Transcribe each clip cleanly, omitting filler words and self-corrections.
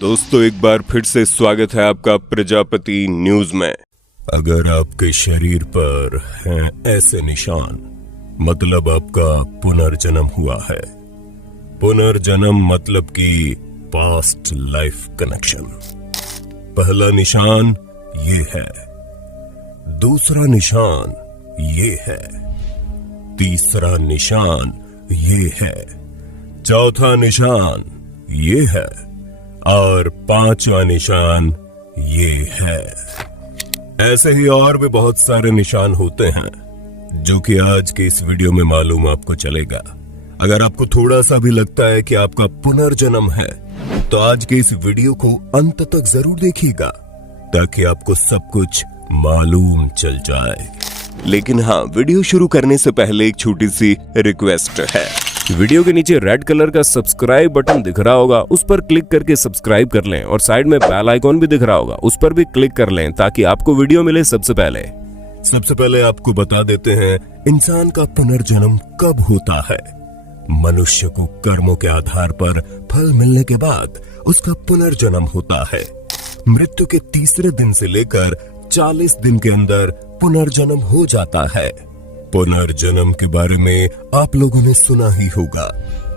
दोस्तों एक बार फिर से स्वागत है आपका प्रजापति न्यूज में। अगर आपके शरीर पर हैं ऐसे निशान, मतलब आपका पुनर्जन्म हुआ है। पुनर्जन्म मतलब कि पास्ट लाइफ कनेक्शन। पहला निशान ये है, दूसरा निशान ये है, तीसरा निशान ये है, चौथा निशान ये है और पांचवा निशान ये है। ऐसे ही और भी बहुत सारे निशान होते हैं जो कि आज के इस वीडियो में मालूम आपको चलेगा। अगर आपको थोड़ा सा भी लगता है कि आपका पुनर्जन्म है तो आज के इस वीडियो को अंत तक जरूर देखिएगा ताकि आपको सब कुछ मालूम चल जाए। लेकिन हाँ, वीडियो शुरू करने से पहले एक छोटी सी रिक्वेस्ट है। वीडियो के नीचे रेड कलर का सब्सक्राइब बटन दिख रहा होगा, उस पर क्लिक करके सब्सक्राइब कर लें और साइड में बेल आइकॉन भी दिख रहा होगा, उस पर भी क्लिक कर लें ताकि आपको वीडियो मिले सबसे पहले। सबसे पहले आपको बता देते हैं इंसान का पुनर्जन्म कब होता है। मनुष्य को कर्मों के आधार पर फल मिलने के बाद उसका पुनर्जन्म होता है। मृत्यु के तीसरे दिन से लेकर 40 दिन के अंदर पुनर्जन्म हो जाता है। पुनर्जन्म के बारे में आप लोगों ने सुना ही होगा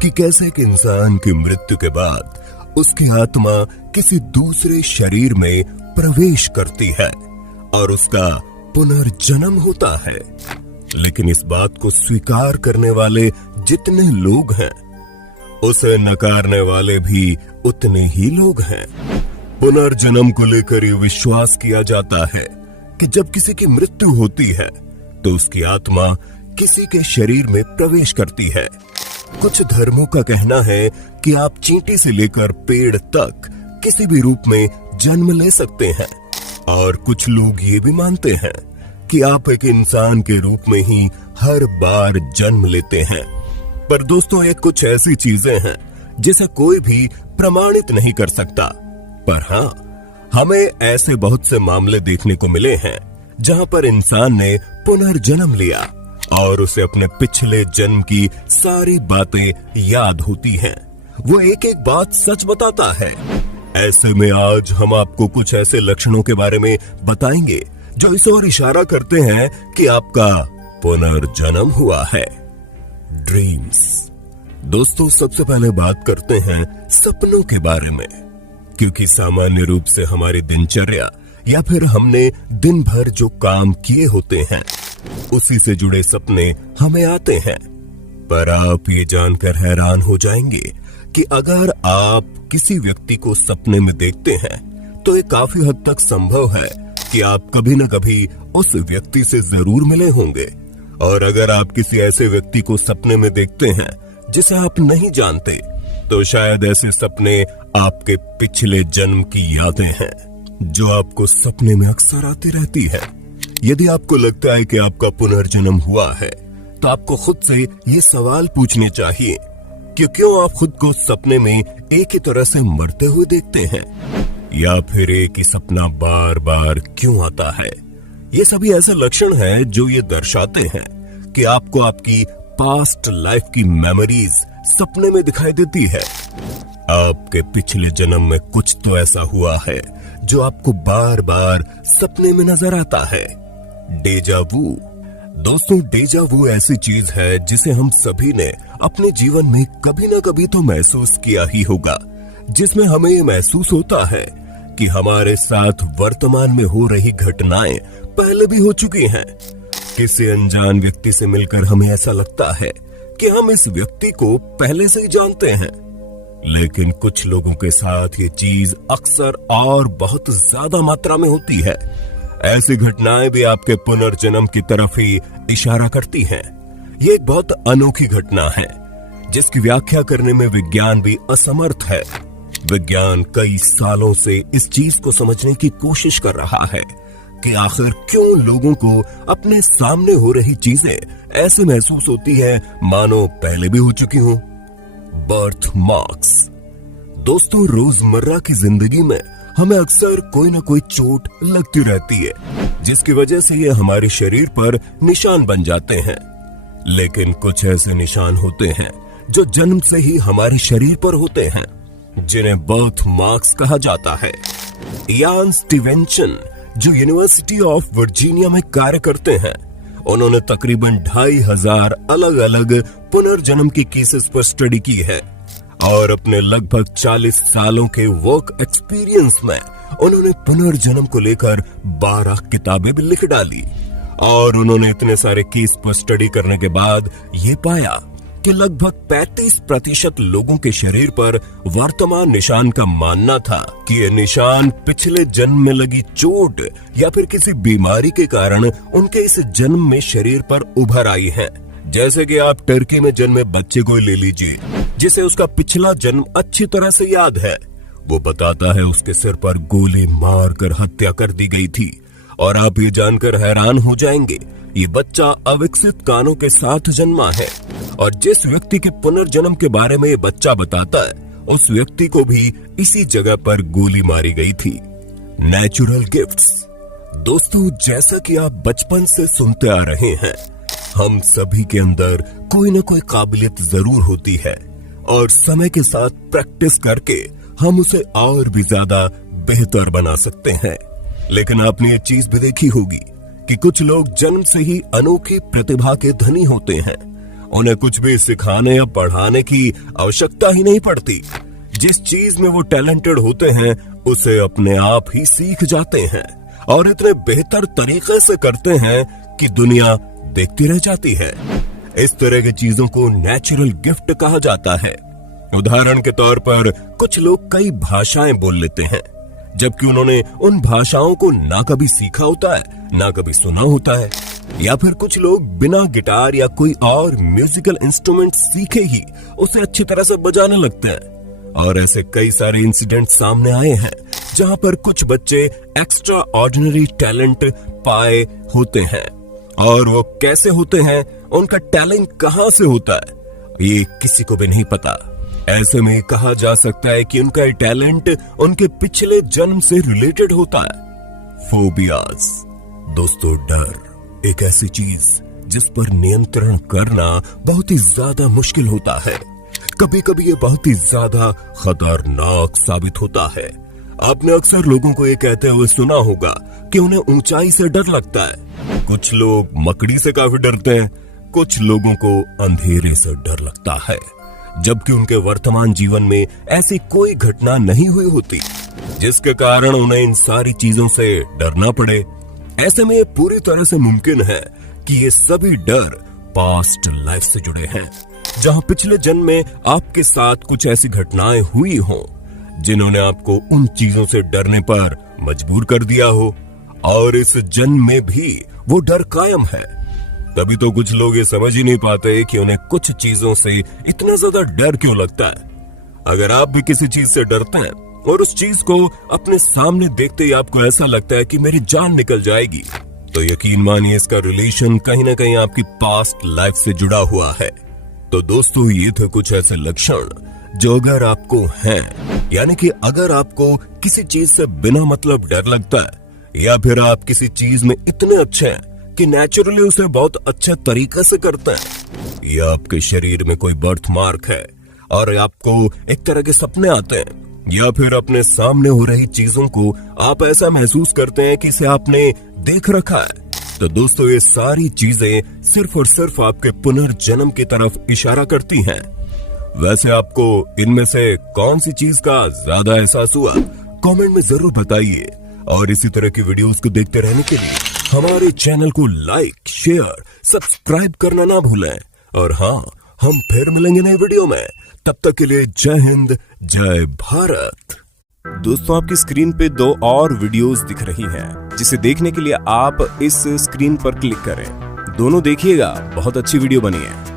कि कैसे एक इंसान की मृत्यु के बाद उसकी आत्मा किसी दूसरे शरीर में प्रवेश करती है और उसका पुनर्जन्म होता है। लेकिन इस बात को स्वीकार करने वाले जितने लोग हैं, उसे नकारने वाले भी उतने ही लोग हैं। पुनर्जन्म को लेकर ये विश्वास किया जाता है कि जब किसी की मृत्यु होती है तो उसकी आत्मा किसी के शरीर में प्रवेश करती है। कुछ धर्मों का कहना है कि आप चींटी से लेकर पेड़ तक किसी भी रूप में जन्म ले सकते हैं और कुछ लोग ये भी मानते हैं कि आप एक इंसान के रूप में ही हर बार जन्म लेते हैं। पर दोस्तों, ये कुछ ऐसी चीजें हैं जिसे कोई भी प्रमाणित नहीं कर सकता। पर हाँ, हमें ऐसे बहुत से मामले देखने को मिले हैं जहां पर इंसान ने पुनर्जन्म लिया और उसे अपने पिछले जन्म की सारी बातें याद होती हैं। वो एक एक बात सच बताता है। ऐसे में आज हम आपको कुछ ऐसे लक्षणों के बारे में बताएंगे जो इस ओर इशारा करते हैं कि आपका पुनर्जन्म हुआ है। ड्रीम्स। दोस्तों, सबसे पहले बात करते हैं सपनों के बारे में, क्योंकि सामान्य रूप से हमारी दिनचर्या या फिर हमने दिन भर जो काम किए होते हैं उसी से जुड़े सपने हमें आते हैं। पर आप ये जानकर हैरान हो जाएंगे कि अगर आप किसी व्यक्ति को सपने में देखते हैं तो ये काफी हद तक संभव है कि आप कभी न कभी उस व्यक्ति से जरूर मिले होंगे। और अगर आप किसी ऐसे व्यक्ति को सपने में देखते हैं जिसे आप नहीं जानते तो शायद ऐसे सपने आपके पिछले जन्म की यादें हैं जो आपको सपने में अक्सर आती रहती है। यदि आपको लगता है कि आपका पुनर्जन्म हुआ है तो आपको खुद से ये सवाल पूछने चाहिए कि क्यों आप खुद को सपने में एक ही तरह से मरते हुए देखते हैं, या फिर एक ही सपना बार बार क्यों आता है। ये सभी ऐसे लक्षण हैं जो ये दर्शाते हैं कि आपको आपकी पास्ट लाइफ की मेमोरीज सपने में दिखाई देती है। आपके पिछले जन्म में कुछ तो ऐसा हुआ है जो आपको बार बार सपने में नजर आता है। डेजा वू। दोस्तों, डेजा वू ऐसी चीज है जिसे हम सभी ने अपने जीवन में कभी ना कभी तो महसूस किया ही होगा, जिसमें हमें ये महसूस होता है कि हमारे साथ वर्तमान में हो रही घटनाएं पहले भी हो चुकी हैं। किसी अनजान व्यक्ति से मिलकर हमें ऐसा लगता है कि हम इस व्यक्ति को पहले से ही जानते हैं। लेकिन कुछ लोगों के साथ ये चीज अक्सर और बहुत ज्यादा मात्रा में होती है। ऐसी घटनाएं भी आपके पुनर्जन्म की तरफ ही इशारा करती हैं। ये एक बहुत अनोखी घटना है जिसकी व्याख्या करने में विज्ञान भी असमर्थ है। विज्ञान कई सालों से इस चीज को समझने की कोशिश कर रहा है कि आखिर क्यों लोगों को अपने सामने हो रही चीजें ऐसे महसूस होती है मानो पहले भी हो चुकी हों। Birth marks. दोस्तों, रोजमर्रा की जिंदगी में हमें अक्सर कोई ना कोई चोट लगती रहती है जिसकी वजह से ये हमारे शरीर पर निशान बन जाते हैं। लेकिन कुछ ऐसे निशान होते हैं जो जन्म से ही हमारे शरीर पर होते हैं जिन्हें बर्थ मार्क्स कहा जाता है। इयान स्टीवेंसन, जो यूनिवर्सिटी ऑफ वर्जीनिया में कार्य करते हैं, उन्होंने तकरीबन 2500 अलग अलग पुनर्जन्म के केसेस पर स्टडी की है और अपने लगभग 40 सालों के वर्क एक्सपीरियंस में उन्होंने पुनर्जन्म को लेकर 12 किताबें भी लिख डाली। और उन्होंने इतने सारे केस पर स्टडी करने के बाद ये पाया कि लगभग 35% लोगों के शरीर पर वर्तमान निशान का मानना था कि ये निशान पिछले जन्म में लगी चोट या फिर किसी बीमारी के कारण उनके इस जन्म में शरीर पर उभर आई हैं। जैसे कि आप टर्की में जन्मे बच्चे को ले लीजिए, जिसे उसका पिछला जन्म अच्छी तरह से याद है। वो बताता है उसके सिर पर गोली मारकर हत्या कर दी गई थी। और आप ये जानकर हैरान हो जाएंगे, ये बच्चा अविकसित कानों के साथ जन्मा है और जिस व्यक्ति के पुनर्जन्म के बारे में ये बच्चा बताता है, उस व्यक्ति को भी इसी जगह पर गोली मारी गई थी। Natural gifts. दोस्तों, जैसा कि आप बचपन से सुनते आ रहे हैं, हम सभी के अंदर कोई ना कोई काबिलियत जरूर होती है और समय के साथ प्रैक्टिस करके हम उसे और भी ज्यादा बेहतर बना सकते हैं। लेकिन आपने ये चीज भी देखी होगी कि कुछ लोग जन्म से ही अनोखी प्रतिभा के धनी होते हैं। उन्हें कुछ भी सिखाने या पढ़ाने की आवश्यकता ही नहीं पड़ती। जिस चीज में वो टैलेंटेड होते हैं उसे अपने आप ही सीख जाते हैं और इतने बेहतर तरीके से करते हैं कि दुनिया देखती रह जाती है। इस तरह की चीजों को नेचुरल गिफ्ट कहा जाता है। उदाहरण के तौर पर कुछ लोग कई भाषाएं बोल लेते हैं, जबकि उन्होंने उन भाषाओं को ना कभी सीखा होता है, ना कभी सुना होता है। या फिर कुछ लोग बिना गिटार या कोई और म्यूजिकल इंस्ट्रूमेंट सीखे ही उसे अच्छी तरह से बजाने लगते हैं। और ऐसे कई सारे इंसिडेंट सामने आए हैं जहां पर कुछ बच्चे एक्स्ट्रा ऑर्डिनरी टैलेंट पाए होते हैं। और वो कैसे होते हैं, उनका टैलेंट कहां से होता है, ये किसी को भी नहीं पता। ऐसे में कहा जा सकता है कि उनका टैलेंट उनके पिछले जन्म से रिलेटेड होता है। फोबियाज। दोस्तों, डर एक ऐसी चीज जिस पर नियंत्रण करना बहुत ही ज्यादा मुश्किल होता है। कभी कभी ये बहुत ही ज्यादा खतरनाक साबित होता है। आपने अक्सर लोगों को ये कहते हुए सुना होगा कि उन्हें ऊंचाई से डर लगता है। कुछ लोग मकड़ी से काफी डरते हैं, कुछ लोगों को अंधेरे से डर लगता है, जबकि उनके वर्तमान जीवन में ऐसी कोई घटना नहीं हुई होती जिसके कारण उन्हें इन सारी चीजों से डरना पड़े। ऐसे में ये पूरी तरह से मुमकिन है कि ये सभी डर पास्ट लाइफ से जुड़े हैं, जहां पिछले जन्म में आपके साथ कुछ ऐसी घटनाएं हुई हों जिन्होंने आपको उन चीजों से डरने पर मजबूर कर दिया हो और इस जन्म में भी वो डर कायम है। तभी तो कुछ लोग ये समझ ही नहीं पाते कि उन्हें कुछ चीजों से इतना ज्यादा डर क्यों लगता है। अगर आप भी किसी चीज से डरते हैं और उस चीज को अपने सामने देखते ही आपको ऐसा लगता है कि मेरी जान निकल जाएगी, तो यकीन मानिए इसका रिलेशन कहीं ना कहीं आपकी पास्ट लाइफ से जुड़ा हुआ है। तो दोस्तों, ये थे कुछ ऐसे लक्षण जो अगर आपको हैं, यानी कि अगर आपको किसी चीज से बिना मतलब डर लगता है या फिर आप किसी चीज में इतने अच्छे हैं कि नेचुरली उसे बहुत अच्छे तरीके से करते हैं, या आपके शरीर में कोई बर्थ मार्क है और आपको एक तरह के सपने आते हैं, या फिर अपने सामने हो रही चीजों को आप ऐसा महसूस करते हैं कि इसे आपने देख रखा है, तो दोस्तों ये सारी चीजें सिर्फ और सिर्फ आपके पुनर्जन्म की तरफ इशारा करती हैं। वैसे आपको इनमें से कौन सी चीज का ज्यादा एहसास हुआ, कमेंट में जरूर बताइए। और इसी तरह की वीडियोस को देखते रहने के लिए हमारे चैनल को लाइक, शेयर, सब्सक्राइब करना ना भूलें। और हाँ, हम फिर मिलेंगे नई वीडियो में। तब तक के लिए जय हिंद, जय भारत। दोस्तों, आपकी स्क्रीन पे 2 और वीडियोस दिख रही हैं, जिसे देखने के लिए आप इस स्क्रीन पर क्लिक करें। दोनों देखिएगा, बहुत अच्छी वीडियो बनी है।